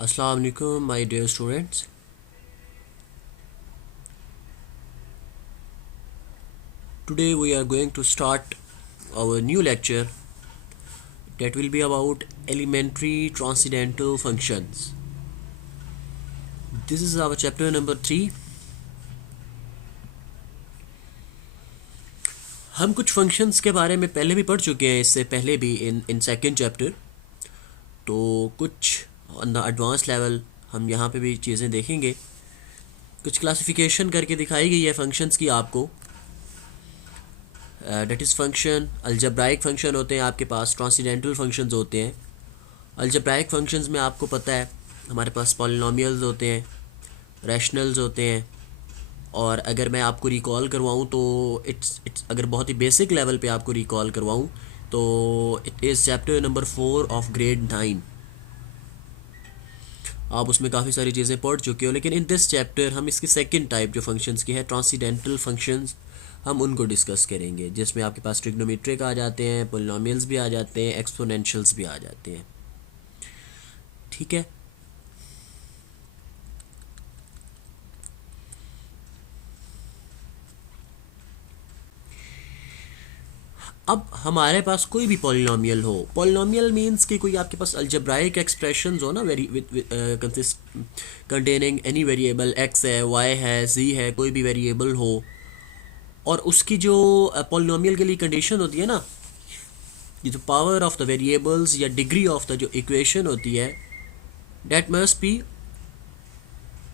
Assalamu alaikum, my dear students. Today we are going to start our new lecture that will be about elementary transcendental functions. This is our chapter number 3. हम कुछ functions के बारे में पहले भी पढ़ चुके हैं, इससे पहले भी इन सेकेंड चैप्टर. तो कुछ ऑन द एडवांस लेवल हम यहाँ पे भी चीज़ें देखेंगे. कुछ क्लासिफिकेशन करके दिखाई गई है फंक्शंस की आपको. That is function, algebraic function होते हैं आपके पास, ट्रांसेंडेंटल फंक्शंस होते हैं. अलजेब्राइक फंक्शंस में आपको पता है हमारे पास पॉलिनोमियल्स होते हैं, रैशनल्स होते हैं. और अगर मैं आपको रिकॉल करवाऊँ तो इट्स अगर बहुत ही बेसिक लेवल पे आपको रिकॉल करवाऊँ तो it is chapter number 4 of grade 9. आप उसमें काफ़ी सारी चीज़ें पढ़ चुके हो, लेकिन इन दिस चैप्टर हम इसकी सेकंड टाइप जो फंक्शंस की है, ट्रांसेंडेंटल फंक्शंस, हम उनको डिस्कस करेंगे, जिसमें आपके पास ट्रिग्नोमेट्रिक आ जाते हैं, पॉलिनोमियल्स भी आ जाते हैं, एक्सपोनेंशियल्स भी आ जाते हैं. ठीक है. अब हमारे पास कोई भी पॉलिनोमियल हो, पॉलिनोमियल मींस कि कोई आपके पास अलजेब्राइक एक्सप्रेशंस हो ना, very consist containing any variable, x है, वाई है, जी है, कोई भी वेरिएबल हो, और उसकी जो पॉलिनोमियल के लिए कंडीशन होती है ना, ये जो पावर ऑफ द वेरिएबल्स या डिग्री ऑफ द जो इक्वेशन होती है, that must be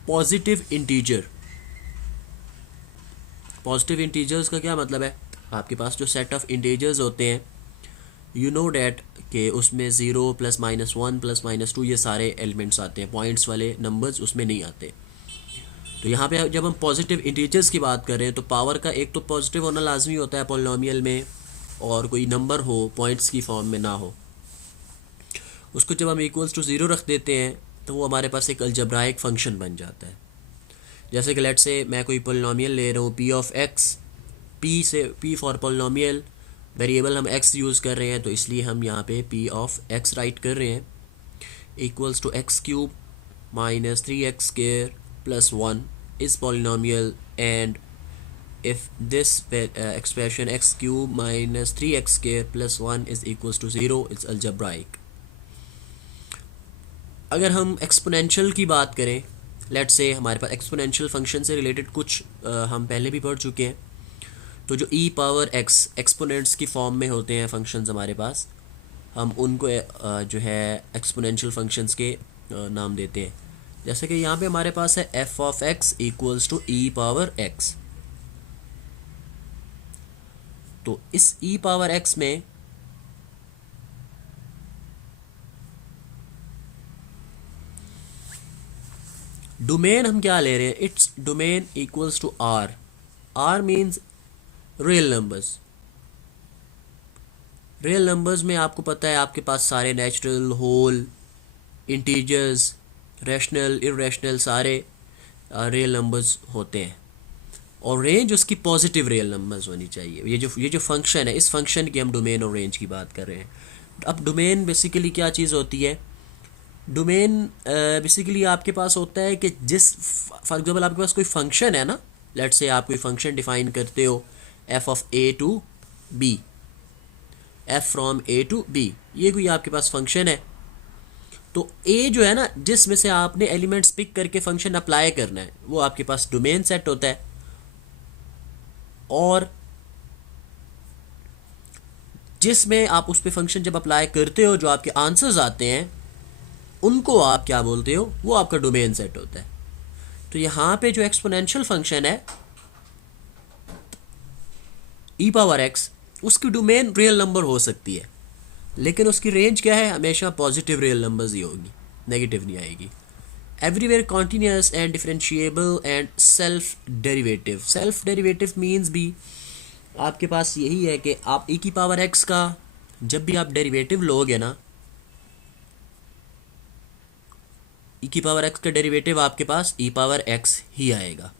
positive integer. Positive integers का क्या मतलब है? आपके पास जो सेट ऑफ इंटीजर्स होते हैं, यू नो डैट कि उसमें 0 प्लस माइनस 1 प्लस माइनस 2 ये सारे एलिमेंट्स आते हैं, पॉइंट्स वाले नंबर्स उसमें नहीं आते. तो यहाँ पे जब हम पॉजिटिव इंटीजर्स की बात कर रहे हैं तो पावर का एक तो पॉजिटिव होना लाजमी होता है पॉलिनोमियल में, और कोई नंबर हो पॉइंट्स की फॉर्म में ना हो. उसको जब हम इक्वल्स टू 0 रख देते हैं तो वो हमारे पास एक अलजेब्राइक फंक्शन बन जाता है. जैसे कि लेट से मैं कोई पॉलिनोमियल ले रहा हूँ पी ऑफ एक्स, पी से पी फॉर पॉलिनोमियल, वेरिएबल हम एक्स यूज़ कर रहे हैं तो इसलिए हम यहाँ पे पी ऑफ एक्स राइट कर रहे हैं, equals to x cube minus 3x square plus 1 is polynomial. And if this expression x cube minus 3x square plus 1 is equals to 0, it's algebraic. अगर हम एक्सपोनेंशियल की बात करें, लेट्स से हमारे पास exponential function से रिलेटेड कुछ हम पहले भी पढ़ चुके हैं. तो जो ई पावर एक्स एक्सपोनेंट्स की फॉर्म में होते हैं फंक्शंस हमारे पास, हम उनको जो है एक्सपोनेंशियल फंक्शंस के नाम देते हैं. जैसे कि यहाँ पे हमारे पास है f of x equals to e power x. तो इस ई पावर एक्स में डोमेन हम क्या ले रहे हैं? It's domain equals to R. R means real numbers. Real numbers में आपको पता है आपके पास सारे natural, whole, integers, rational, irrational सारे रियल नंबर्स होते हैं, और रेंज उसकी पॉजिटिव रियल नंबर्स होनी चाहिए. ये जो फंक्शन है, इस फंक्शन की हम डोमेन और रेंज की बात कर रहे हैं. अब डोमेन बेसिकली क्या चीज़ होती है? डोमेन बेसिकली आपके पास होता है कि जिस, फॉर एग्जांपल आपके पास कोई फंक्शन है ना, लेट से आप कोई फंक्शन डिफाइन करते हो f of A to B, f from A to B, ये कोई आपके पास फंक्शन है. तो ए जो है ना, जिसमें से आपने एलिमेंट्स पिक करके फंक्शन अप्लाई करना है, वो आपके पास डोमेन सेट होता है. और जिसमें आप उस पर फंक्शन जब अप्लाई करते हो, जो आपके आंसर्स आते हैं उनको आप क्या बोलते हो? वो आपका डोमेन सेट होता है. तो यहाँ पे जो एक्सपोनेंशियल फंक्शन है ई पावर एक्स, उसकी डोमेन रियल नंबर हो सकती है, लेकिन उसकी रेंज क्या है? हमेशा पॉजिटिव रियल नंबर्स ही होगी, नेगेटिव नहीं आएगी. Everywhere continuous and differentiable and self derivative. Self derivative means भी आपके पास यही है कि आप ई की पावर एक्स का जब भी आप डेरिवेटिव लोगे ना, ई की पावर एक्स का डेरिवेटिव आपके पास ई पावर एक्स ही आएगा,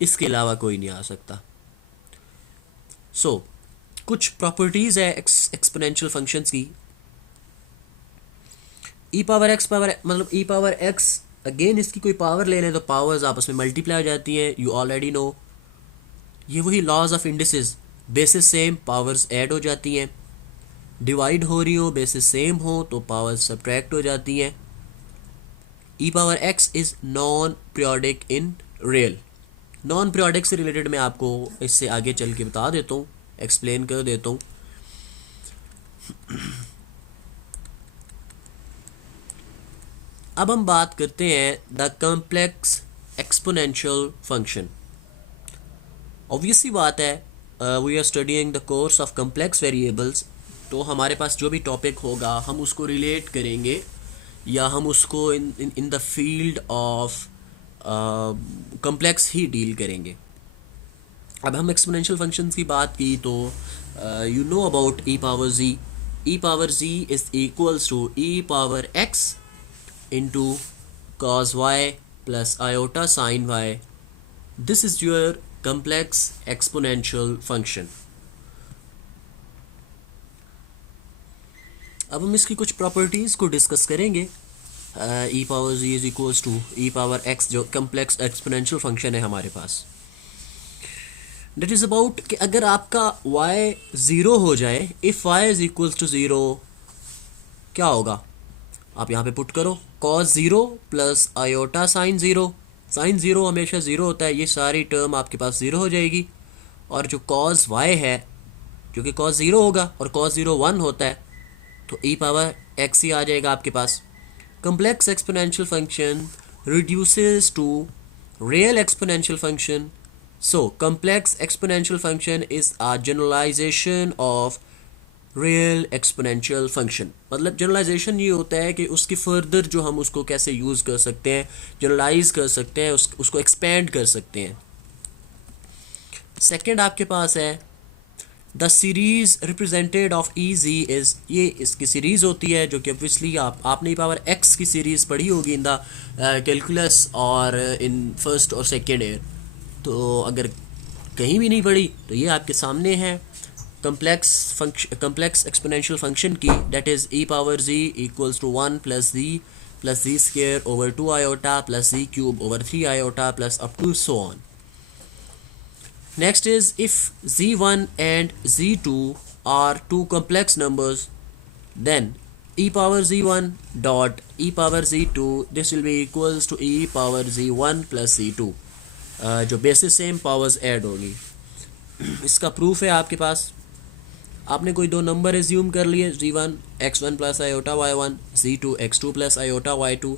इसके अलावा कोई नहीं आ सकता. सो कुछ प्रॉपर्टीज़ है एक्सपोनेंशियल फंक्शंस की. ई पावर एक्स पावर मतलब ई पावर एक्स, अगेन इसकी कोई पावर ले लें तो पावर्स आपस में मल्टीप्लाई हो जाती हैं, यू ऑलरेडी नो। ये वही laws of indices, bases same powers add हो जाती हैं, डिवाइड हो रही हो बेसिस सेम हो तो पावर्स सब्ट्रैक्ट हो जाती हैं। E power x is non periodic in real. Non periodic से रिलेटेड मैं आपको इससे आगे चल के बता देता हूँ, एक्सप्लेन कर देता हूँ। अब हम बात करते हैं the complex exponential function. Obviously बात है, we are studying the course of complex variables, तो हमारे पास जो भी टॉपिक होगा हम उसको रिलेट करेंगे या हम उसको in the field of complex ही डील करेंगे। अब हम एक्सपोनेंशियल फंक्शंस की बात की तो you know about e power z. E power z is equals to e power x into cos y plus iota sin y. This is your complex exponential function. अब हम इसकी कुछ प्रॉपर्टीज़ को discuss करेंगे। E power z is equals to e power x, जो complex exponential function है हमारे पास, that is about कि अगर आपका y ज़ीरो हो जाए, if y is equals to zero, क्या होगा? आप यहाँ पे पुट करो cos zero plus iota sine zero. Sine zero हमेशा ज़ीरो होता है, ये सारी टर्म आपके पास ज़ीरो हो जाएगी। और जो cos y है, जो कि cos ज़ीरो होगा और cos ज़ीरो 1 होता है, तो ई पावर एक्स ही आ जाएगा आपके पास। complex exponential function reduces to real exponential function. So complex exponential function is a generalization of real exponential function. मतलब जनरलाइजेशन ये होता है कि उसकी फर्दर जो हम उसको कैसे यूज़ कर सकते हैं, जनरलाइज कर सकते हैं, उसको एक्सपेंड कर सकते हैं। सेकेंड आपके पास है the series represented of e z is, ये इसकी सीरीज़ होती है जो कि ऑब्वियसली आपने पावर एक्स की सीरीज़ पढ़ी होगी इन द कैलकुलस और इन फर्स्ट और सेकेंड ईयर। तो अगर कहीं भी नहीं पढ़ी तो ये आपके सामने है complex exponential function की, that is e power z equals to 1 plus z square over 2 iota plus z cube over 3 iota plus up to so on. Next is if z1 and z2 are two complex numbers, then e power z1 dot e power z2, this will be equals to e power z1 plus z2, जो basis same powers add होगी। इसका proof है आपके पास, आपने कोई दो number assume कर लिए, z1 x1 plus iota y1, z2 x2 plus iota y2।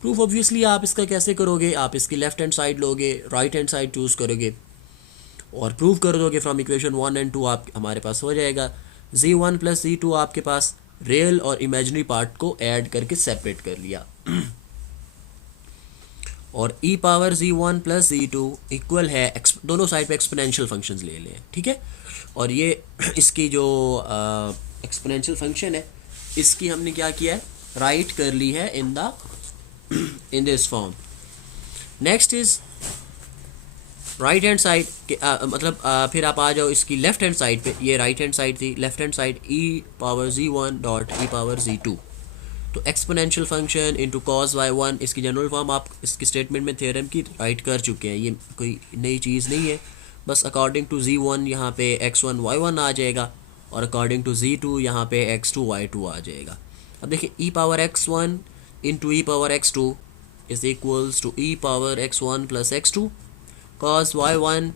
Proof obviously आप इसका कैसे करोगे? आप इसकी लेफ्ट हैंड साइड लोगे, राइट हैंड साइड चूज़ करोगे और प्रूव कर दोगे फ्रॉम इक्वेशन 1 एंड 2, आप हमारे पास हो जाएगा। z1 प्लस z2 आपके पास रियल और इमेजिनरी पार्ट को ऐड करके सेपरेट कर लिया और e power z1 plus z2 equal है, दोनों साइड पे एक्सपोनेंशियल फंक्शंस ले लें, ठीक है। और ये इसकी जो एक्सपोनेंशियल फंक्शन है, इसकी हमने क्या किया है, राइट कर ली है in this form. Next is right hand side के मतलब फिर आप आ जाओ इसकी लेफ्ट हैंड साइड पे, ये राइट हैंड साइड थी, left hand side e power z1 dot e power z2, तो exponential function into cos y1, इसकी जनरल फॉर्म आप इसकी स्टेटमेंट में थ्योरम की राइट कर चुके हैं, ये कोई नई चीज़ नहीं है। बस अकॉर्डिंग टू z1 यहाँ पे x1 y1 आ जाएगा और अकॉर्डिंग टू z2 यहाँ पे x2 y2 आ जाएगा। अब देखिए e power x1 into e power x2 is equals to e power x1 plus x2, cos y1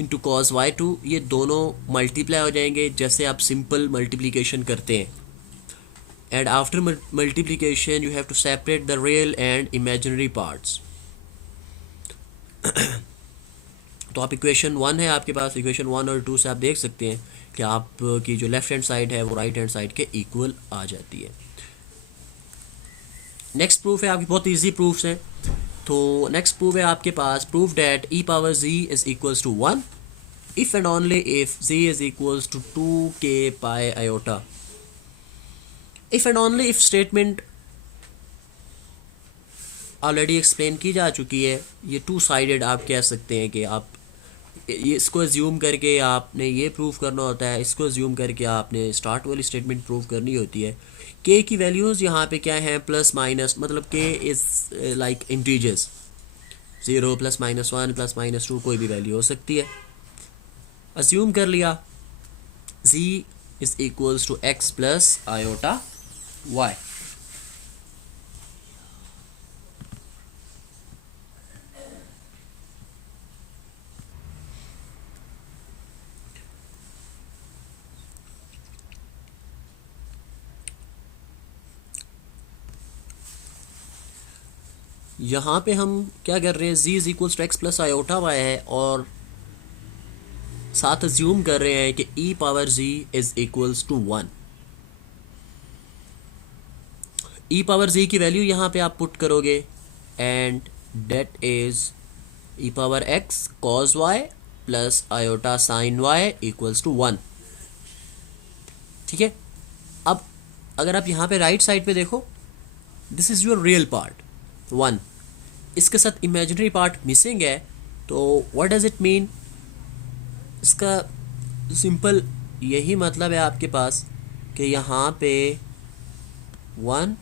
into cos y2, ये दोनों मल्टीप्लाई हो जाएंगे जैसे आप सिंपल मल्टीप्लिकेशन करते हैं। And after multiplication you have to separate the real and imaginary parts. तो आप इक्वेशन 1 है आपके पास, इक्वेशन 1 और 2 से आप देख सकते हैं कि आपकी जो लेफ्ट हैंड साइड है वो राइट हैंड साइड के इक्वल आ जाती है। नेक्स्ट प्रूफ है आपकी, बहुत इजी प्रूफ्स हैं। तो नेक्स्ट प्रूफ है आपके पास, proof that e power z is equals to 1 if and only if z is equals to 2k pi iota। If and only if statement already explain की जा चुकी है, ये टू साइडेड आप कह सकते हैं कि आप इसको एज्यूम करके आपने ये प्रूव करना होता है, इसको एज्यूम करके आपने स्टार्ट वाली स्टेटमेंट प्रूव करनी होती है। के की वैल्यूज़ यहाँ पे क्या है, प्लस माइनस, मतलब के is like integers, 0 plus minus 1 plus minus 2 कोई भी वैल्यू हो सकती है। अज्यूम कर लिया z is equals to x plus iota y। यहाँ पे हम क्या कर रहे हैं, z is equals to x plus iota y है, और साथ अज्यूम कर रहे हैं कि e power z is equals to 1। e power z की वैल्यू यहाँ पे आप पुट करोगे, and that is e power x cos y plus iota sine y equals to 1। ठीक है, अब अगर आप यहाँ पे राइट साइड पे देखो, this is your real part 1, इसके साथ इमेजिनरी पार्ट मिसिंग है, तो व्हाट डज इट मीन? इसका सिंपल यही मतलब है आपके पास कि यहाँ पे 1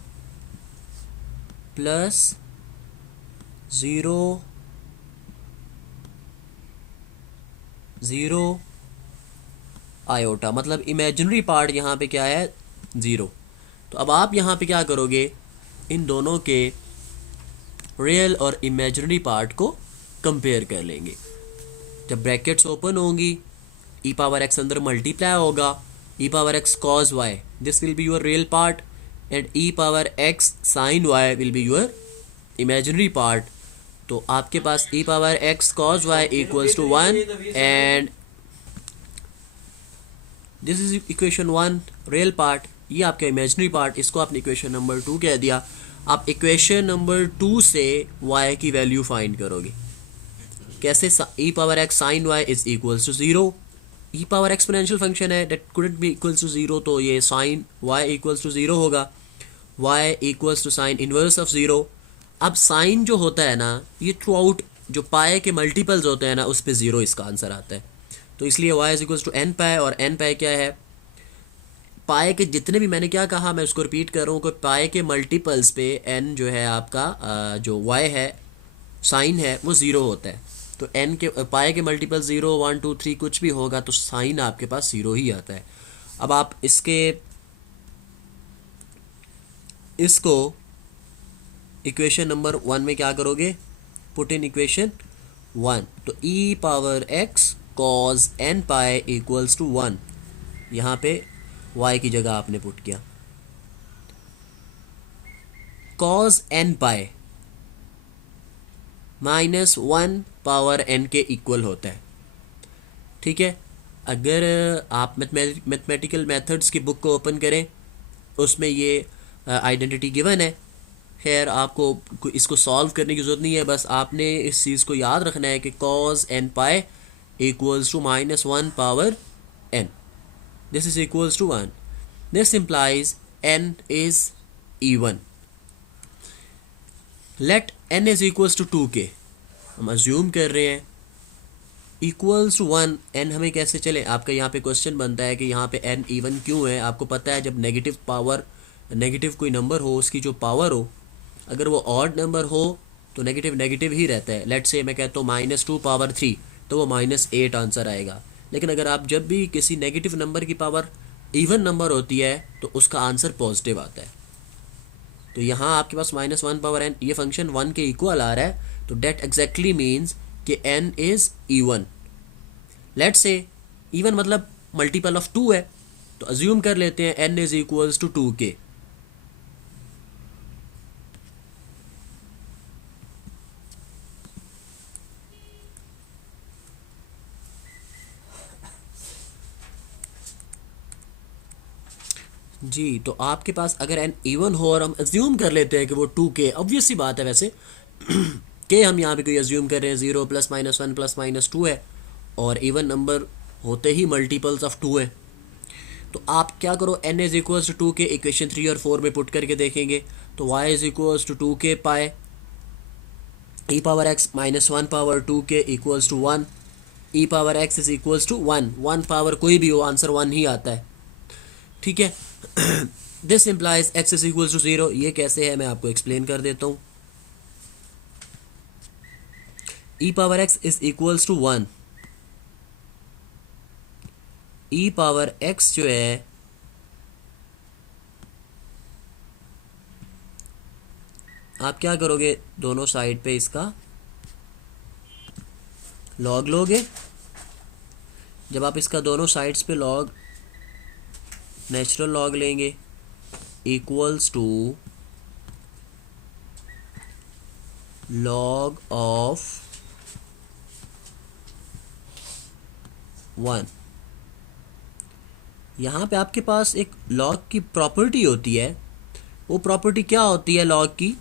प्लस 0 0 आयोटा, मतलब इमेजिनरी पार्ट यहाँ पे क्या है, 0। तो अब आप यहाँ पे क्या करोगे, इन दोनों के रियल और इमेजिनरी पार्ट को कंपेयर कर लेंगे। जब ब्रैकेट्स ओपन होंगी, e पावर x अंदर मल्टीप्लाई होगा, e power x cos y, this will be your real part, and e power x sin y will be your imaginary part. तो आपके पास e power x cos y equals to 1, and this is equation 1 real part, ये आपका imaginary part, इसको आपने equation number 2 कह दिया। आप इक्वेशन नंबर 2 से y की वैल्यू फाइंड करोगे। कैसे? e power x sine y is equals to 0। e power exponential function है, that couldn't be equals to 0, तो ये साइन y इक्वल्स टू 0 होगा, y equals to sine inverse of 0। अब sign जो होता है ना, ये थ्रू आउट जो पाए के मल्टीपल्स होते हैं ना, उस पर 0 इसका आंसर आता है। तो इसलिए y is equals to n pi, और n पाए क्या है, पाए के जितने भी, मैंने क्या कहा, मैं उसको रिपीट कर रहा हूँ कि पाए के मल्टीपल्स पे n जो है आपका जो y है, साइन है, वो 0 होता है। तो n के पाए के मल्टीपल 0 1 2 3 कुछ भी होगा, तो साइन आपके पास 0 ही आता है। अब आप इसको इक्वेशन नंबर 1 में क्या करोगे, पुट इन इक्वेशन 1, तो e power x cos n पाए इक्वल्स टू 1, यहाँ पे y की जगह आपने पुट किया। cos n पाए -1 पावर n के इक्वल होता है। ठीक है, अगर आप मैथमेटिकल मेथड्स की बुक को ओपन करें, उसमें ये आइडेंटिटी गिवन है। खैर, आपको इसको सॉल्व करने की ज़रूरत नहीं है, बस आपने इस चीज़ को याद रखना है कि cos n पाए equals to -1 power n, this is equals to 1, this implies n is even। Let n is equals to 2k, हम अज्यूम कर रहे हैं इक्वल्स टू 1, n हमें कैसे चले, आपका यहाँ पे क्वेश्चन बनता है कि यहाँ पे n इवन क्यों है। आपको पता है जब नेगेटिव कोई नंबर हो, उसकी जो पावर हो, अगर वो ऑड नंबर हो तो नेगेटिव नेगेटिव ही रहता है। लेट से मैं कहता हूँ -2 पावर 3, तो वो -8 आंसर आएगा। लेकिन अगर आप जब भी किसी नेगेटिव नंबर की पावर इवन नंबर होती है, तो उसका आंसर पॉजिटिव आता है। तो यहाँ आपके पास -1 पावर n, ये फंक्शन 1 के इक्वल आ रहा है, तो डेट एग्जैक्टली मीन्स कि n is even. Let's say even मतलब मल्टीपल ऑफ 2 है, तो अज्यूम कर लेते हैं n is equals to 2k। जी, तो आपके पास अगर n इवन हो और हम अज्यूम कर लेते हैं कि वो 2k, ऑब्वियस सी बात है वैसे के हम यहाँ पे कोई अज्यूम कर रहे हैं 0 प्लस -1 प्लस -2 है, और इवन नंबर होते ही मल्टीपल्स ऑफ 2 है। तो आप क्या करो, n is equals to 2k equation 3 और 4 में पुट करके देखेंगे, तो y is equals to 2k pi e power x -1 power 2k equals to 1, e power x is equals to 1, 1 power कोई भी हो आंसर 1 ही आता है, ठीक है। This implies x is equals to 0। ये कैसे है मैं आपको एक्सप्लेन कर देता हूँ। E power x is equals to 1, e power x जो है आप क्या करोगे, दोनों साइड पे इसका लॉग लोगे। जब आप इसका दोनों साइड्स पे लॉग नेचुरल लॉग लेंगे इक्वल्स टू लॉग ऑफ 1। यहाँ पे आपके पास एक लॉग की प्रॉपर्टी होती है। वो प्रॉपर्टी क्या होती है लॉग की,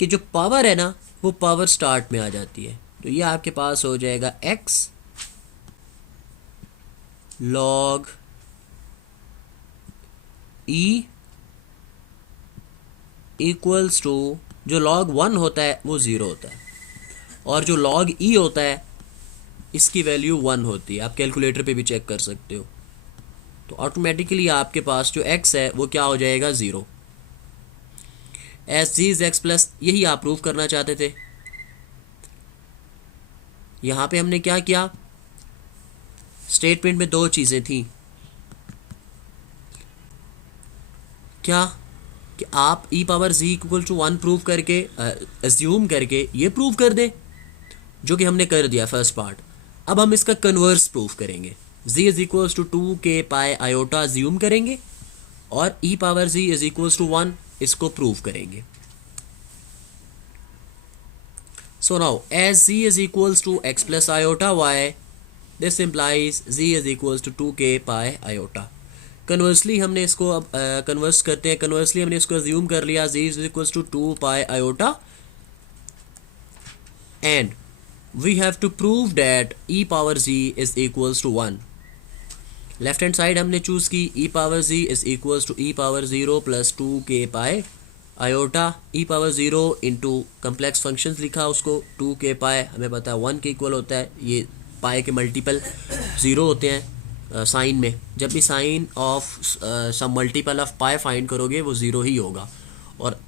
कि जो पावर है ना वो पावर स्टार्ट में आ जाती है। तो ये आपके पास हो जाएगा x log e equals to, जो लॉग 1 होता है वो 0 होता है, और जो लॉग e होता है इसकी वैल्यू 1 होती है। आप कैलकुलेटर पे भी चेक कर सकते हो। तो ऑटोमेटिकली आपके पास जो x है वो क्या हो जाएगा 0। S G is x plus, यही आप प्रूव करना चाहते थे। यहाँ पे हमने क्या किया, स्टेटमेंट में दो चीज़ें थी। क्या कि आप e power z equal to 1 prove करके एज्यूम करके ये प्रूव कर दें, जो कि हमने कर दिया फर्स्ट पार्ट। अब हम इसका कन्वर्स प्रूफ करेंगे। z is equals to 2k pi iota assume करेंगे और e power z is equals to 1 इसको प्रूव करेंगे। So now as z is equals to x plus iota y, this implies z is equals to 2k pi iota. Conversely हमने इसको अब converse करते हैं। Conversely हमने इसको ज्यूम कर लिया, z is equals to 2 pi iota and we have to prove that e power z is equals to 1. Left hand side हमने चूज़ की, e power z is equals to e power 0 plus 2k pi iota. e power 0 into complex functions लिखा उसको, 2k पाई हमें पता है 1 के equal होता है। ये पाई के मल्टीपल 0 होते हैं साइन में। जब भी sine of some multiple of pi find करोगे वो 0 ही होगा, और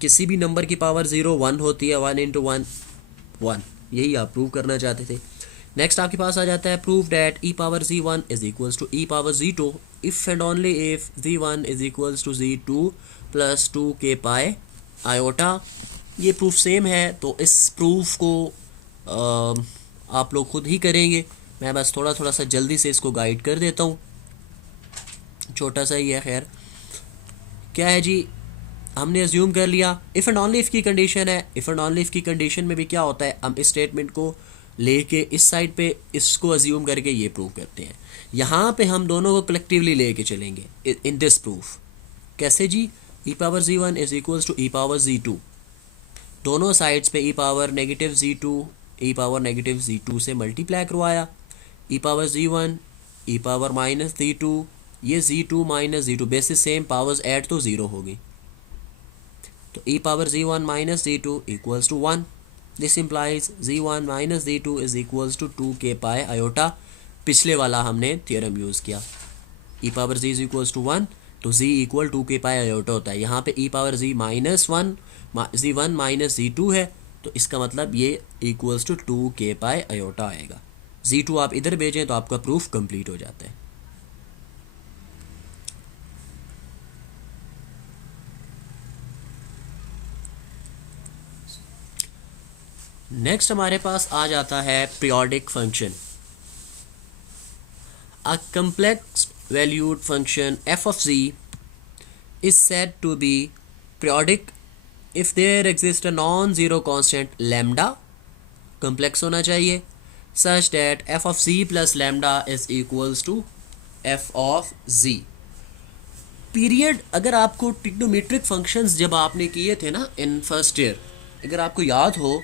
किसी भी नंबर की पावर 0 1 होती है। 1 इंटू 1 1, यही आप प्रूव करना चाहते थे। नेक्स्ट आपके पास आ जाता है prove that e power z1 is equals to e power z2 if and only if z1 is equals to z2 plus 2k pi iota. ये प्रूफ सेम है, तो इस प्रूफ को आप लोग खुद ही करेंगे। मैं बस थोड़ा थोड़ा सा जल्दी से इसको गाइड कर देता हूँ, छोटा सा ही है। खैर क्या है जी, हमने अज्यूम कर लिया इफ़ एंड ऑनली इफ़ की कंडीशन है। इफ़ एंड ऑनली इफ़ की कंडीशन में भी क्या होता है, हम इस स्टेटमेंट को लेके इस साइड पे इसको अज्यूम करके ये प्रूव करते हैं। यहाँ पे हम दोनों को कलेक्टिवली लेके चलेंगे इन दिस प्रूफ। कैसे जी, e power z1 is equals to e power z2, दोनों साइड्स पे e power negative z2 e power negative z2 से मल्टीप्लाई करवाया। E power z1 e power minus z2, ये z2 minus z2 basis same, powers add तो 0 होगी। तो e power z1 minus z2 equals to 1। This implies z1 minus z2 is equals to 2k pi iota. पिछले वाला हमने theorem use किया, e power z is equals to 1 तो z equal 2k pi iota होता है। यहाँ पे e power z minus 1 z1 minus z2 है, तो इसका मतलब ये equals to 2k pi iota आएगा। z2 आप इधर भेजें तो आपका प्रूफ कंप्लीट हो जाता है। नेक्स्ट हमारे पास आ जाता है periodic function. A complex valued function f of z is said to be periodic if there exists a non-zero constant lambda, complex होना चाहिए, such that f of z plus lambda is equals to f of z। Period, अगर आपको trigonometric functions जब आपने किए थे ना in first year, अगर आपको याद हो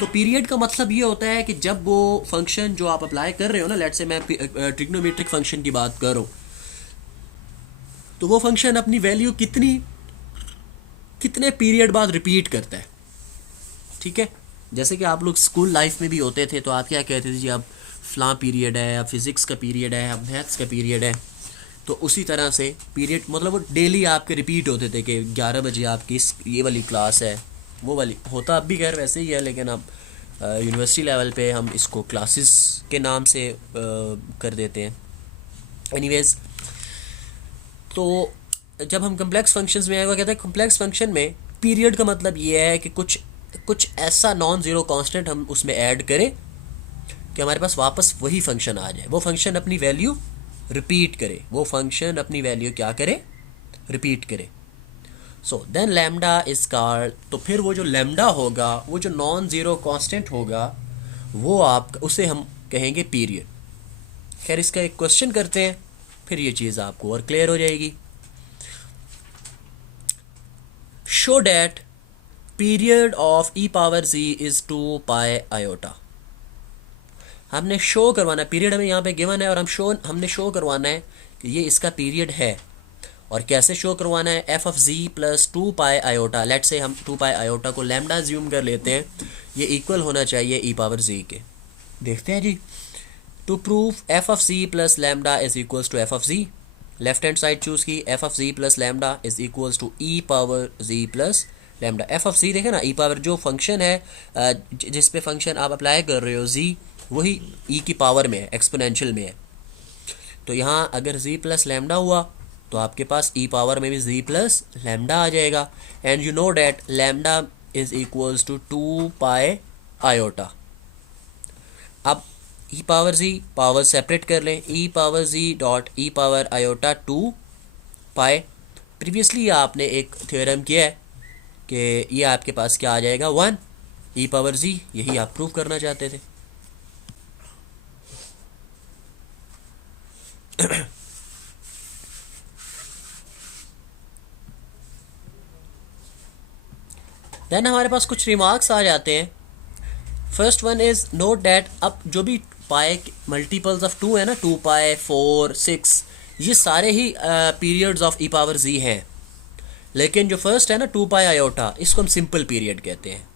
तो पीरियड का मतलब ये होता है कि जब वो फंक्शन जो आप अप्लाई कर रहे हो ना, लेट से मैं ट्रिग्नोमेट्रिक फंक्शन की बात कर रहा हूँ, तो वो फंक्शन अपनी वैल्यू कितने पीरियड बाद रिपीट करता है, ठीक है। जैसे कि आप लोग स्कूल लाइफ में भी होते थे, तो आप क्या कहते थे जी, अब फ़लाँ पीरियड है, अब फिज़िक्स का पीरियड है, अब मैथ्स का पीरियड है। तो उसी तरह से पीरियड मतलब वो डेली आपके रिपीट होते थे कि 11 बजे आपकी ये वाली क्लास है, वो वाली होता अब भी खैर वैसे ही है, लेकिन अब यूनिवर्सिटी लेवल पे हम इसको क्लासेस के नाम से कर देते हैं। एनीवेज, तो जब हम कम्प्लेक्स फंक्शंस में आएगा, कहते हैं कम्प्लेक्स फंक्शन में पीरियड का मतलब ये है कि कुछ कुछ ऐसा नॉन ज़ीरो कांस्टेंट हम उसमें ऐड करें कि हमारे पास वापस वही फंक्शन आ जाए, वो फंक्शन अपनी वैल्यू रिपीट करे, वो फंक्शन अपनी वैल्यू क्या करे, रिपीट करे। So then lambda is called, तो फिर वो जो लैम्डा होगा, वो जो नॉन ज़ीरो कांस्टेंट होगा, वो आप उसे हम कहेंगे पीरियड। खैर इसका एक क्वेश्चन करते हैं, फिर ये चीज़ आपको और क्लियर हो जाएगी। Show that period of e power z is 2 pi iota. हमने शो करवाना है, पीरियड हमें यहाँ पे गिवन है और हमने शो करवाना है कि ये इसका पीरियड है। और कैसे शो करवाना है, f of z plus 2 pi iota, let say हम 2 पाई आयोटा को लैम्डा ज्यूम कर लेते हैं, ये इक्वल होना चाहिए ई पावर जी के। देखते हैं जी, to prove f of z plus lambda is equals to f of z, left hand side choose की, f of z plus lambda is equals to e power z plus lambda. F of z देखें ना, ई power जो function है जिस पे function आप apply कर रहे हो जी, वही ई की पावर में है, एक्सपोनेंशियल में है। तो यहाँ अगर जी प्लस लैम्डा हुआ तो आपके पास ई पावर में भी जी प्लस लैम्डा आ जाएगा। And you know that lambda is equals to 2 pi iota. अब e power z power separate कर लें, e power z dot e power iota 2 pi. Previously आपने एक थ्योरम किया है कि ये आपके पास क्या आ जाएगा, 1 ई पावर जी, यही आप प्रूव करना चाहते थे। देन हमारे पास कुछ रिमार्क्स आ जाते हैं। First one is note that, अब जो भी पाए मल्टीपल्स ऑफ 2 है ना, 2 पाए 4 6, ये सारे ही पीरियड्स ऑफ ई पावर जी हैं। लेकिन जो फर्स्ट है ना 2 पाई आयोटा, इसको हम सिंपल पीरियड कहते हैं।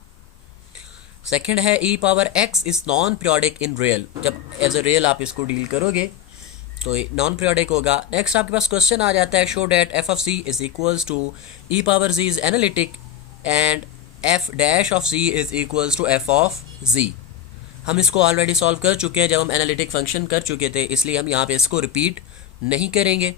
सेकंड है e power x is non periodic in real, जब एज ए रियल आप इसको डील करोगे तो नॉन पीरियोडिक होगा। नेक्स्ट आपके पास क्वेश्चन आ जाता है, show that f of C is equals to e power z is analytic and f dash of z is equals to f of z. हम इसको ऑलरेडी सॉल्व कर चुके हैं जब हम एनालिटिक फंक्शन कर चुके थे, इसलिए हम यहाँ पे इसको रिपीट नहीं करेंगे।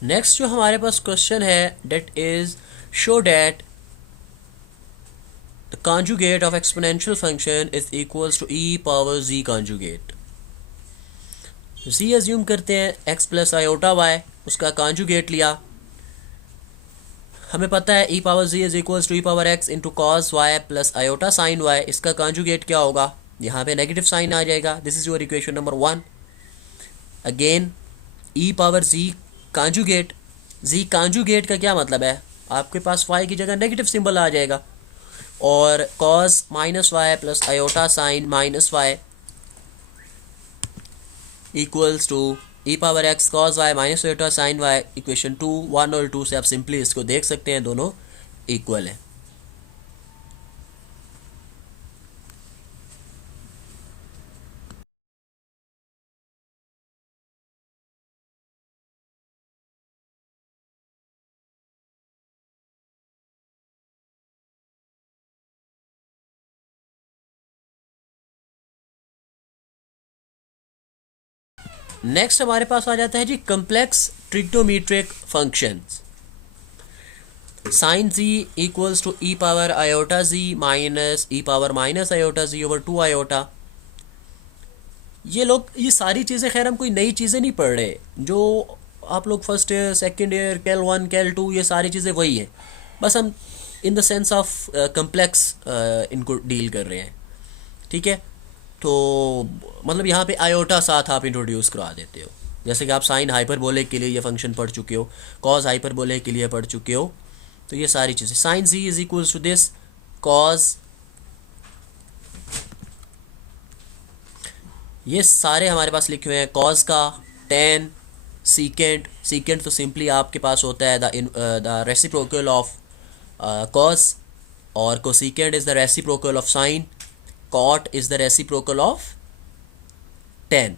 नेक्स्ट जो हमारे पास क्वेश्चन है, that is show that the conjugate of exponential function is equals to e power z conjugate. Z assume करते हैं एक्स प्लस आयोटा वाई, उसका कॉन्जुगेट लिया। हमें पता है e power z is equals to e power x into cos y plus iota sine y, इसका conjugate क्या होगा, यहाँ पे नेगेटिव साइन आ जाएगा। This is your equation number 1। Again E power z conjugate, z conjugate का क्या मतलब है, आपके पास वाई की जगह नेगेटिव सिंबल आ जाएगा। और cos minus y plus iota sine minus y equals to e power x cos y minus iota sine y. Equation 2, 1 और 2 से आप सिंपली इसको देख सकते हैं, दोनों इक्वल है। नेक्स्ट हमारे पास आ जाता है जी complex trigonometric functions. Sine z equals to e power iota z minus e power minus iota z over 2 iota. ये सारी चीज़ें खैर हम कोई नई चीज़ें नहीं पढ़ रहे, जो आप लोग फर्स्ट ईयर सेकेंड ईयर कैल 1 कैल 2 ये सारी चीज़ें वही हैं, बस हम in the sense of complex इनको डील कर रहे हैं। ठीक है, तो मतलब यहाँ पे आयोटा साथ आप इंट्रोड्यूस करवा देते हो, जैसे कि आप साइन हाइपरबोलिक के लिए ये फंक्शन पढ़ चुके हो, कॉज हाइपरबोलिक के लिए पढ़ चुके हो। तो ये सारी चीज़ें sine z is equals to this cos, ये सारे हमारे पास लिखे हुए हैं, कॉज का, टेन, सीकेंट। सीकेंट तो सिंपली आपके पास होता है द रेसिप्रोकल ऑफ कॉज, और cosecant is the reciprocal of sine, cot is the reciprocal of tan.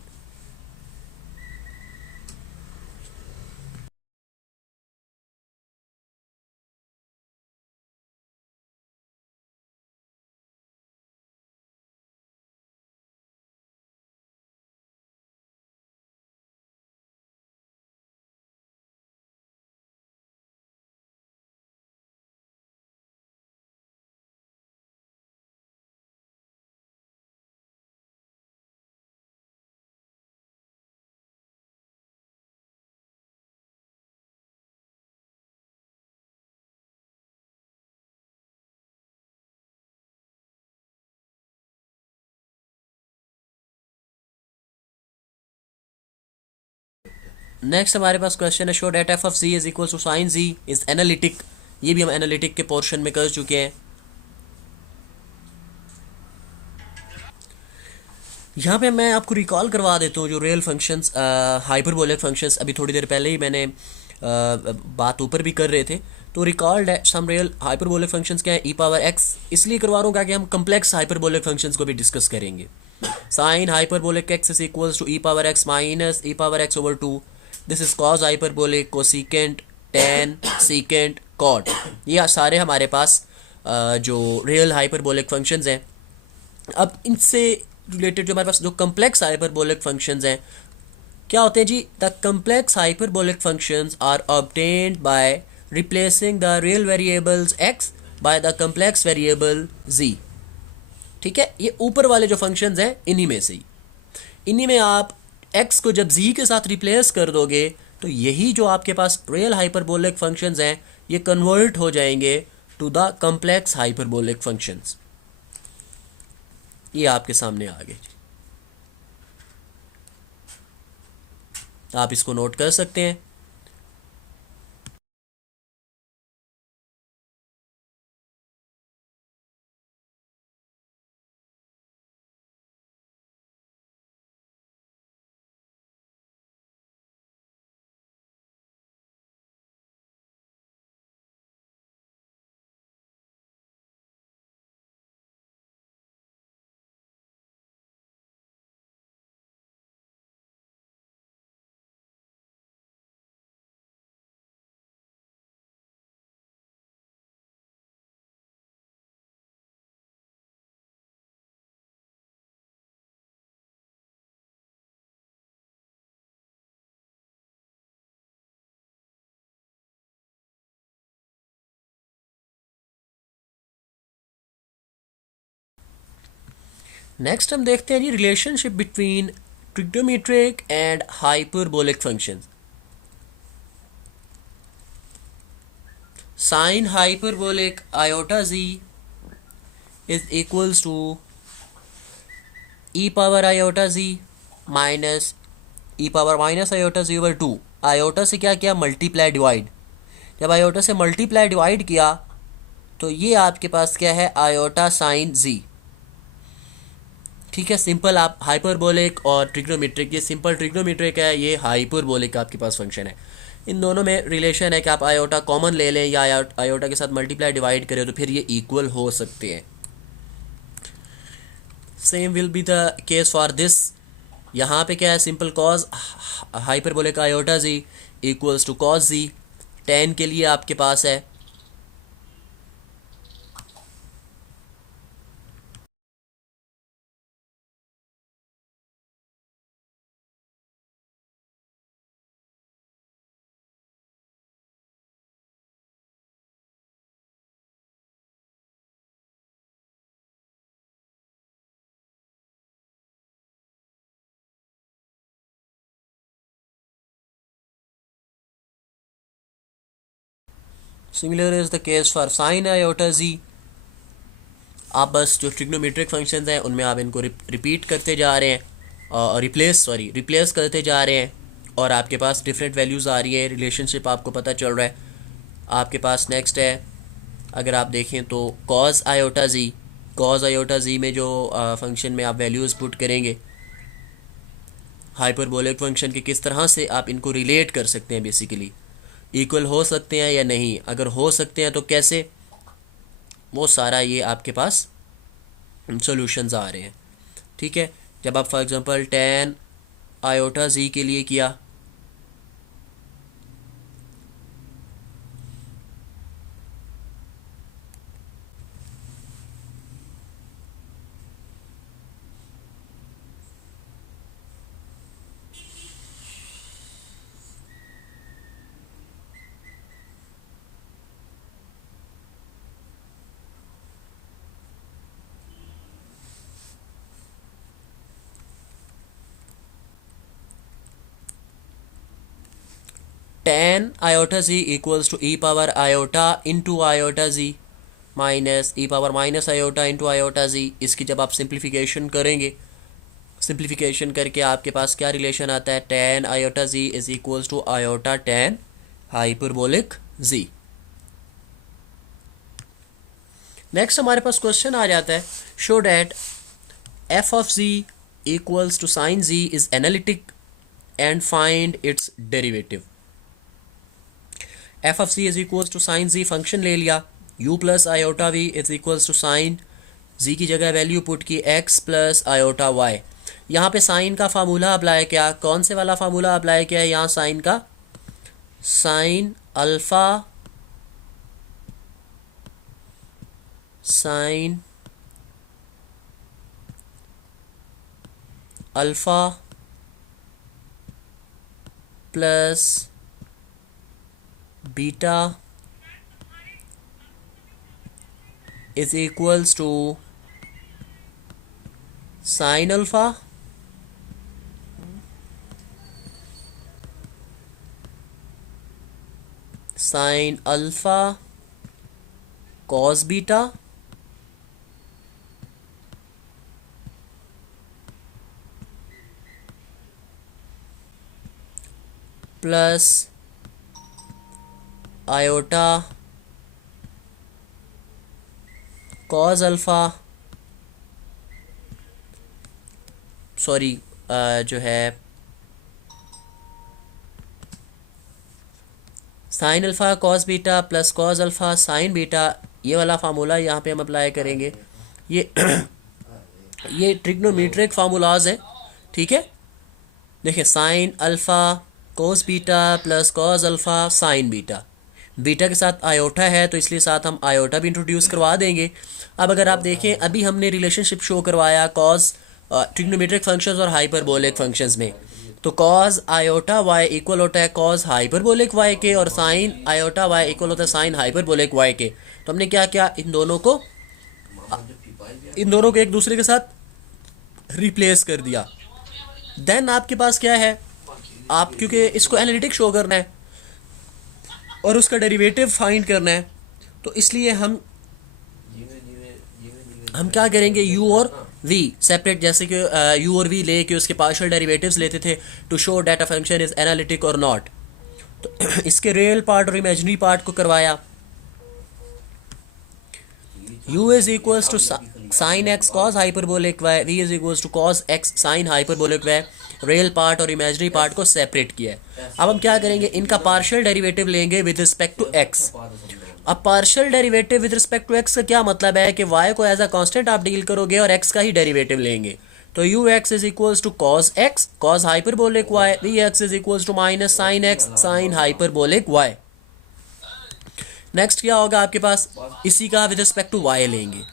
Next हमारे पास क्वेश्चन है, show that f of z is equal to sine z is analytic. ये भी हम एनालिटिक के portion में कर चुके हैं। यहाँ पे मैं आपको रिकॉल करवा देता हूँ जो रियल फंक्शंस, हाइपरबोलिक फंक्शंस, अभी थोड़ी देर पहले ही मैंने बात ऊपर भी कर रहे थे। तो recall some real hyperbolic functions क्या है, ई पावर एक्स, इसलिए करवा रहा हूँ ताकि हम कम्प्लेक्स हाइपरबोलिक फंक्शंस को भी डिस्कस करेंगे। Sine hyperbolic x is equals to e power x minus e power x over 2। This is cos hyperbolic, cosecant, tan, secant, cot. ये सारे हमारे पास जो रियल हाइपरबोलिक फंक्शंस हैं। अब इनसे रिलेटेड जो हमारे पास जो कम्प्लेक्स हाइपरबोलिक फंक्शंस हैं, क्या होते हैं जी, the complex hyperbolic functions are obtained by replacing the real variables x by the complex variable z. ठीक है, ये ऊपर वाले जो फंक्शंस हैं इन्हीं में से ही, इन्हीं में आप x को जब z के साथ रिप्लेस कर दोगे तो यही जो आपके पास रियल हाइपरबोलिक फंक्शंस हैं ये कन्वर्ट हो जाएंगे to the complex hyperbolic functions. ये आपके सामने आ गए, आप इसको नोट कर सकते हैं। नेक्स्ट हम देखते हैं जी relationship between trigonometric and hyperbolic functions. Sine hyperbolic iota z is equals to e power iota z minus e power minus iota z over 2। Iota से क्या किया, मल्टीप्लाई डिवाइड। जब आयोटा से मल्टीप्लाई डिवाइड किया तो ये आपके पास क्या है, आयोटा साइन जी। ठीक है, सिंपल आप हाइपरबोलिक और ट्रिग्नोमेट्रिक, ये सिंपल ट्रिग्नोमेट्रिक है, ये हाइपरबोलिक आपके पास फंक्शन है। इन दोनों में रिलेशन है कि आप आयोटा कॉमन ले लें या आयोटा के साथ मल्टीप्लाई डिवाइड करें तो फिर ये इक्वल हो सकते हैं। Same will be the case for this. यहाँ पे क्या है, simple cos hyperbolic iota z equals to cos z. 10 के लिए आपके पास है similar is the case for sine iota z. आप बस जो ट्रिग्नोमेट्रिक फंक्शंस हैं उनमें आप इनको रिपीट करते जा रहे हैं, रिप्लेस करते जा रहे हैं, और आपके पास डिफरेंट वैल्यूज़ आ रही है, रिलेशनशिप आपको पता चल रहा है। आपके पास नेक्स्ट है, अगर आप देखें तो कॉज आयोटा जी, कॉज आयोटा जी में जो फंक्शन में आप वैल्यूज़ पुट करेंगे हाइपरबोलिक फंक्शन के, किस तरह से आप इनको रिलेट कर सकते हैं, बेसिकली इक्वल हो सकते हैं या नहीं, अगर हो सकते हैं तो कैसे, वो सारा ये आपके पास सॉल्यूशंस आ रहे हैं। ठीक है, जब आप for example tan iota z के लिए किया, tan iota z equals to e power iota into iota z minus e power minus iota into iota z. इसकी जब आप सिंप्लीफिकेशन करेंगे, सिंप्लीफिकेशन करके आपके पास क्या रिलेशन आता है, tan iota z is equals to iota tan hyperbolic z. Next हमारे पास क्वेश्चन आ जाता है, show that f of z equals to sine z is analytic and find its derivative. F of C is equals to sine z function ले लिया, u plus iota v is equals to sine z की जगह value put की x plus iota y. यहाँ पे sign का formula apply किया, कौन से वाला फार्मूला अप्लाई किया है यहाँ, साइन का, sign alpha, sine alpha plus beta is equals to sin alpha sin alpha cos beta plus iota cos alpha, sorry जो है sign alpha cos beta plus cos alpha sine beta, ये वाला formula यहाँ पे हम apply करेंगे। ये ये ट्रिग्नोमेट्रिक फार्मूलाज है। ठीक है, देखिए sign alpha cos beta plus cos alpha sine beta, beta के साथ आयोटा है तो इसलिए साथ हम आयोटा भी इंट्रोड्यूस करवा देंगे। अब अगर आप देखें, अभी हमने रिलेशनशिप शो करवाया कॉस ट्रिग्नोमेट्रिक फंक्शंस और हाइपरबोलिक फंक्शंस में, तो कॉस आयोटा वाई इक्वल होता है कॉस हाइपरबोलिक वाई के, और साइन आयोटा वाई इक्वल होता है साइन हाइपरबोलिक वाई के। तो हमने क्या किया, इन दोनों को एक दूसरे के साथ रिप्लेस कर दिया। देन आपके पास क्या है, आप क्योंकि इसको एनालिटिक शो करना है और उसका डेरिवेटिव फाइंड करना है, तो इसलिए हम क्या करेंगे, u और v सेपरेट, जैसे कि u और v लेके उसके पार्शियल डेरिवेटिव्स लेते थे to show that a function is analytic और नॉट। तो इसके रियल पार्ट और इमेजिनरी पार्ट को करवाया, u is equals to sine x cos hyperbolic y, v is equals to cos x sine hyperbolic y, real part और imaginary part को separate किया है। अब हम क्या करेंगे, इनका पार्शियल डेरिवेटिव लेंगे विद रिस्पेक्ट टू एक्स। अब partial derivative with respect to x का क्या मतलब है कि y को एज अ कांस्टेंट आप डील करोगे और x का ही डेरिवेटिव लेंगे। तो u x is equals to cos x cos hyperbolic y, v x is equals to minus sine x sine hyperbolic y. Next क्या होगा आपके पास, इसी का विद रिस्पेक्ट टू y लेंगे।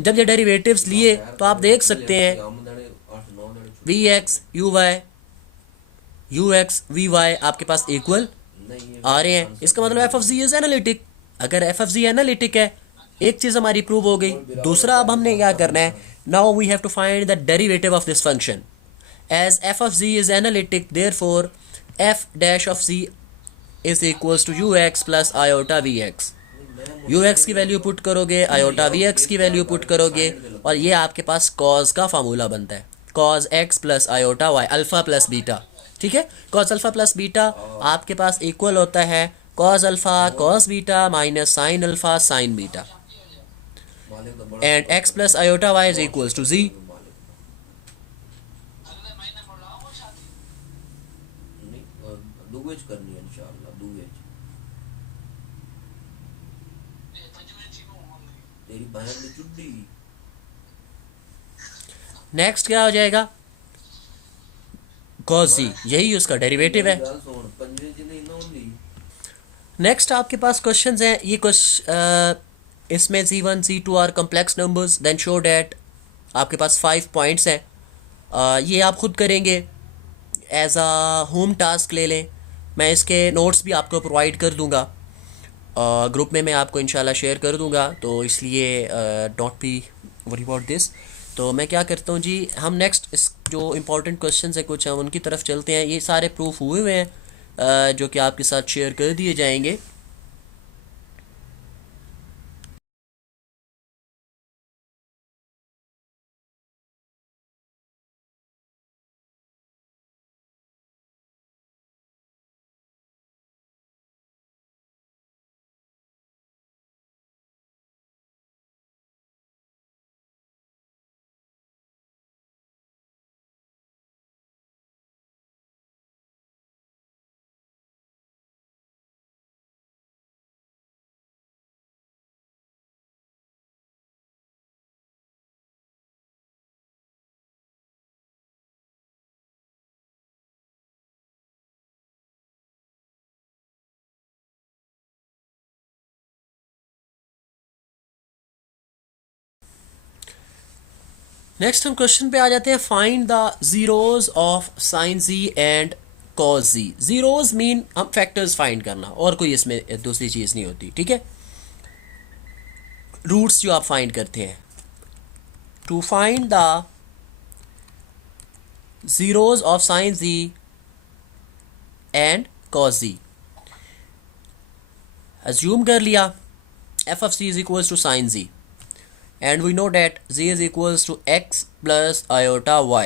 जब ये डेरिवेटिव्स लिए तो आप देख सकते हैं v x u x v y आपके पास इक्वल आ रहे हैं। इसका मतलब f of z is analytic. अगर एफ ऑफ जी एनालिटिक है, एक चीज हमारी प्रूव हो गई। दूसरा अब हमने क्या करना है, now we have to find the derivative of this function. As f of z is analytic, therefore f dash of z is equals to u x plus iota v x. U x की value put करोगे, iota v x की value put करोगे, और ये आपके पास cause का formula बनता है, cos x plus iota y, alpha plus beta. ठीक है। कॉस अल्फा प्लस बीटा आपके पास इक्वल होता है cos alpha cos beta minus sine alpha sine beta, and x plus iota y is equals to z. Next क्या हो जाएगा, cos जी, यही उसका डेरिवेटिव है। नेक्स्ट आपके पास क्वेश्चंस हैं, ये इसमें Z1 Z2 are complex numbers, then show that आपके पास 5 पॉइंट्स हैं। ये आप खुद करेंगे, एज अ होम टास्क ले लें। मैं इसके नोट्स भी आपको प्रोवाइड कर दूंगा, ग्रुप में मैं आपको इंशाल्लाह शेयर कर दूंगा, तो इसलिए don't be worry about this. तो मैं क्या करता हूँ जी, हम नेक्स्ट इस जो इम्पोर्टेंट क्वेश्चंस हैं कुछ हम उनकी तरफ चलते हैं। ये सारे प्रूफ हुए हुए हैं जो कि आपके साथ शेयर कर दिए जाएंगे। नेक्स्ट हम क्वेश्चन पे आ जाते हैं, find the zeros of sine z and cos z. Zeros mean हम फैक्टर्स फाइंड करना, और कोई इसमें दूसरी चीज़ नहीं होती, ठीक है। रूट्स जो आप फाइंड करते हैं, to find the zeros of sine z and cos z. Assume कर लिया f of C is equals to sine z, and we know that z is equals to x plus iota y।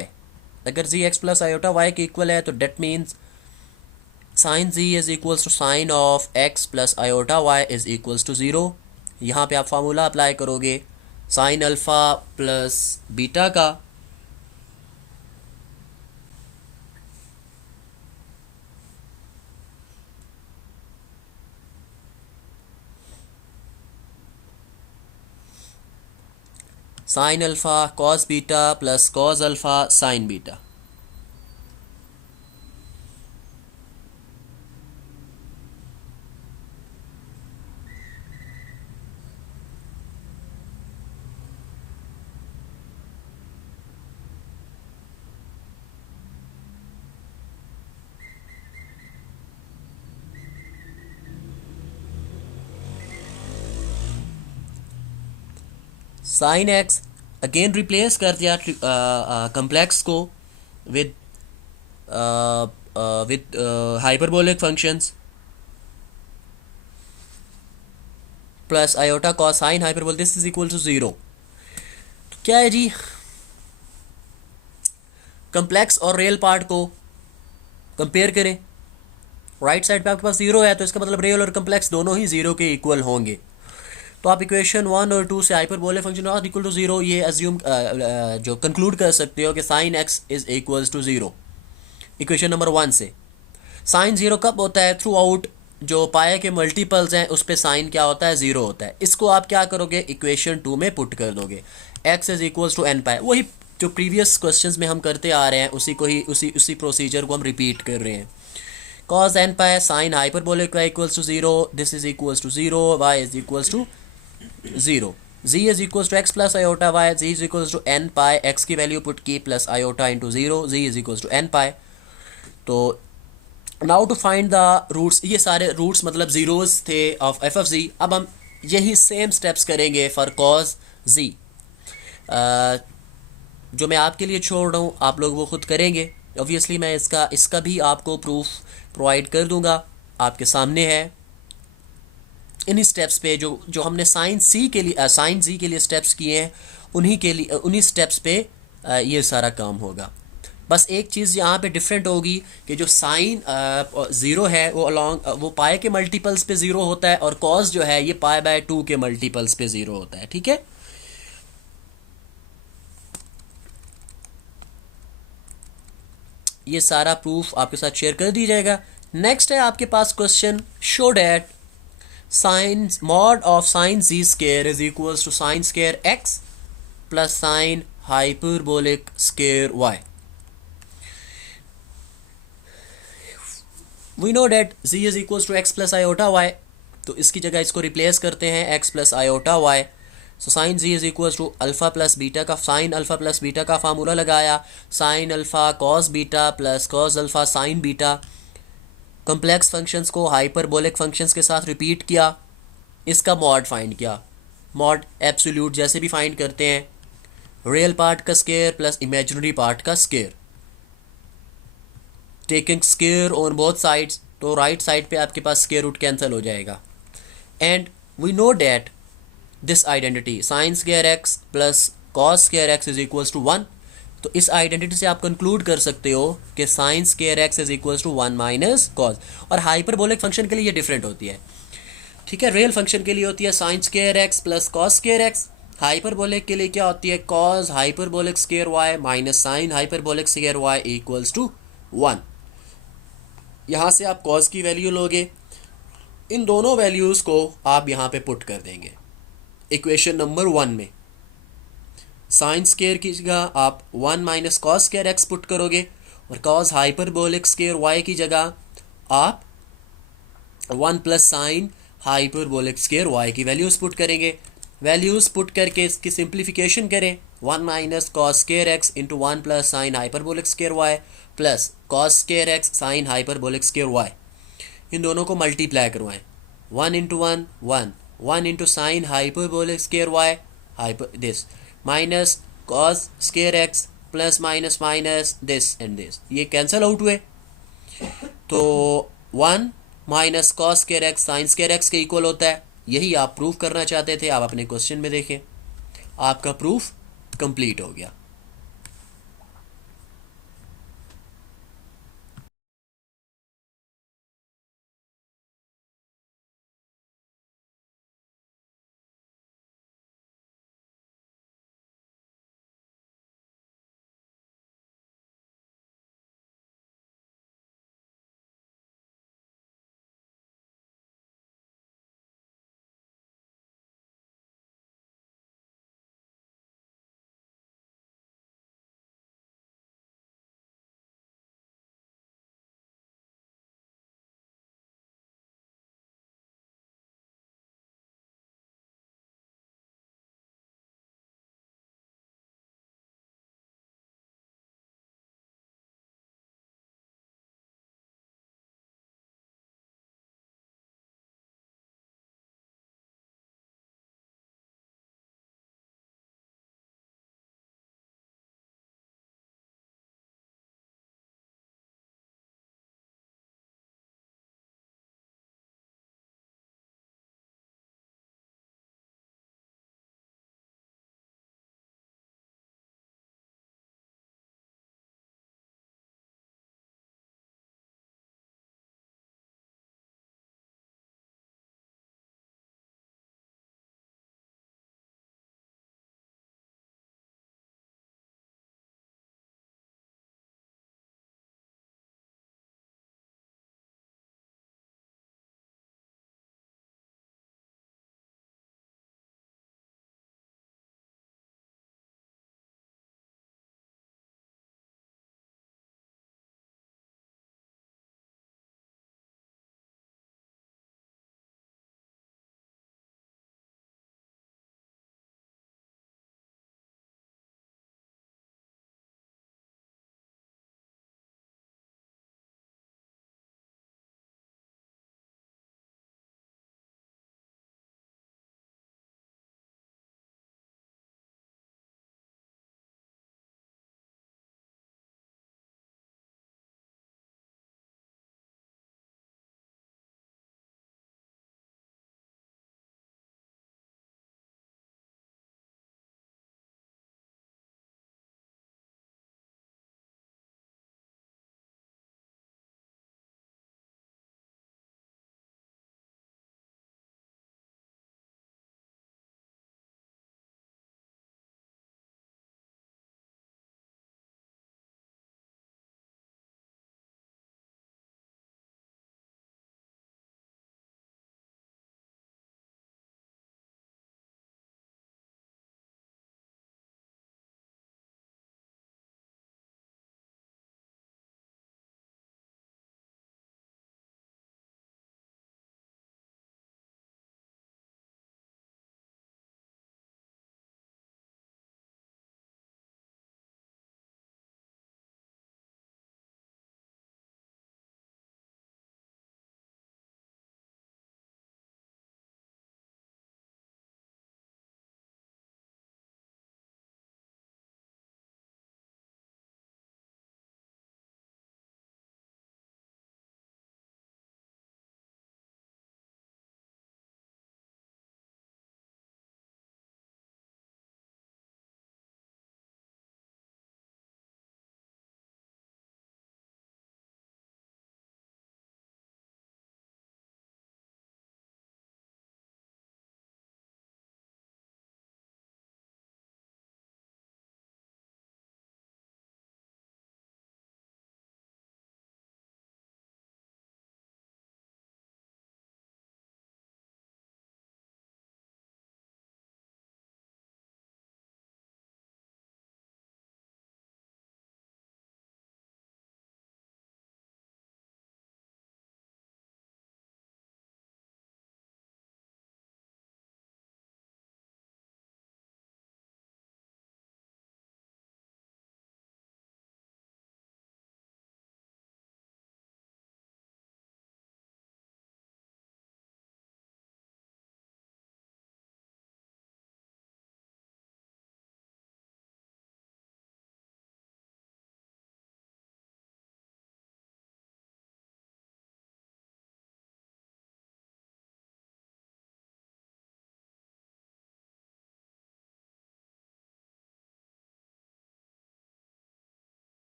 अगर z x plus iota y के equal है तो that means sin z is equals to sin of x plus iota y is equals to 0। यहाँ पे आप formula apply करोगे sin alpha plus beta का, sine alpha cos beta plus cos alpha sine beta. Sine x again replace कर दिया complex को with hyperbolic functions plus iota cos sine hyperbolic, this is equal to 0। तो क्या है जी, complex और real part को compare करें। राइट साइड पे आपके पास 0 है तो इसका मतलब रियल और कम्प्लेक्स दोनों ही 0 के इक्वल होंगे। तो आप इक्वेशन 1 और 2 से hyperbolic function not equal to 0 ये अज्यूम जो कंक्लूड कर सकते हो कि sine x is equals to 0 equation number 1 से। साइन 0 कब होता है, थ्रू आउट जो पाए के मल्टीपल्स हैं उस पर साइन क्या होता है, 0 होता है। इसको आप क्या करोगे, इक्वेशन 2 में पुट कर दोगे, x is equals to n pi. वही जो प्रीवियस क्वेश्चंस में हम करते आ रहे हैं उसी को ही उसी प्रोसीजर को हम रिपीट कर रहे हैं। cos n pi sin hyperbolic y equals to 0, this is equals to 0, y is equals to 0, z is equals to x plus iota y, z is equals to n pi, x की value put की plus iota into 0, z is equals to n pi। तो now to find the roots, ये सारे roots मतलब zeros थे of F of जी। अब हम यही सेम स्टेप्स करेंगे फॉर cos z। जो मैं आपके लिए छोड़ रहा हूँ आप लोग वो खुद करेंगे। ऑब्वियसली मैं इसका भी आपको प्रूफ प्रोवाइड कर दूंगा, आपके सामने है। इन्हीं स्टेप्स पे जो हमने साइन सी के लिए साइन जी के लिए स्टेप्स किए हैं उन्हीं स्टेप्स पे ये सारा काम होगा। बस एक चीज़ यहाँ पे डिफरेंट होगी कि जो साइन ज़ीरो है वो वो पाए के मल्टीपल्स पे ज़ीरो होता है, और कॉस जो है ये पाई बाय 2 के मल्टीपल्स पे ज़ीरो होता है। ठीक है, ये सारा प्रूफ आपके साथ शेयर कर दी जाएगा। नेक्स्ट है आपके पास question, show that sine mod of sine z square is equals to sine square x plus sine hyperbolic square y. We know that z is equals to x plus iota y, तो इसकी जगह इसको replace करते हैं x plus iota y. So sine z is equals to alpha plus beta का sine alpha plus beta का formula लगाया, sine alpha cos beta plus cos alpha sine beta. Complex functions को हाइपरबोलिक फंक्शंस के साथ repeat किया, इसका mod find किया। Mod absolute जैसे भी फाइंड करते हैं, रियल पार्ट का स्केयर प्लस इमेजिनरी पार्ट का square, taking square on both sides, तो राइट साइड पे आपके पास स्केयर रूट कैंसिल हो जाएगा। And we know that this identity sine square x plus cos square x is equals to 1, तो इस identity से आप कंक्लूड कर सकते हो कि sine square x is equals to 1 minus cos. और हाइपरबोलिक फंक्शन के लिए ये डिफरेंट होती है। ठीक है, रियल फंक्शन के लिए होती है sine square x plus cos square x, hyperbolic के लिए क्या होती है cos hyperbolic square y minus sine hyperbolic square y equals to 1। यहाँ से आप कॉस की वैल्यू लोगे, इन दोनों वैल्यूज़ को आप यहाँ पे पुट कर देंगे इक्वेशन नंबर 1 में। साइन स्केयर की जगह आप 1 minus cos square x put करोगे, और कॉस हाइपरबोलिक स्केयर वाई की जगह आप 1 plus sine hyperbolic square y की वैल्यूज़ पुट करेंगे। वैल्यूज़ पुट करके इसकी सिंप्लीफिकेशन करें, 1 minus cos square x into 1 plus sine hyperbolic square y plus cos square x sine hyperbolic square y. इन दोनों को मल्टीप्लाई करवाएं, 1 into 1 1, 1 into sine hyperbolic square y hyper this minus cos square x plus minus minus this and this, ये cancel out हुए, तो 1 minus cos square x sign square x के equal होता है। यही आप प्रूफ करना चाहते थे, आप अपने क्वेश्चन में देखें, आपका प्रूफ कंप्लीट हो गया।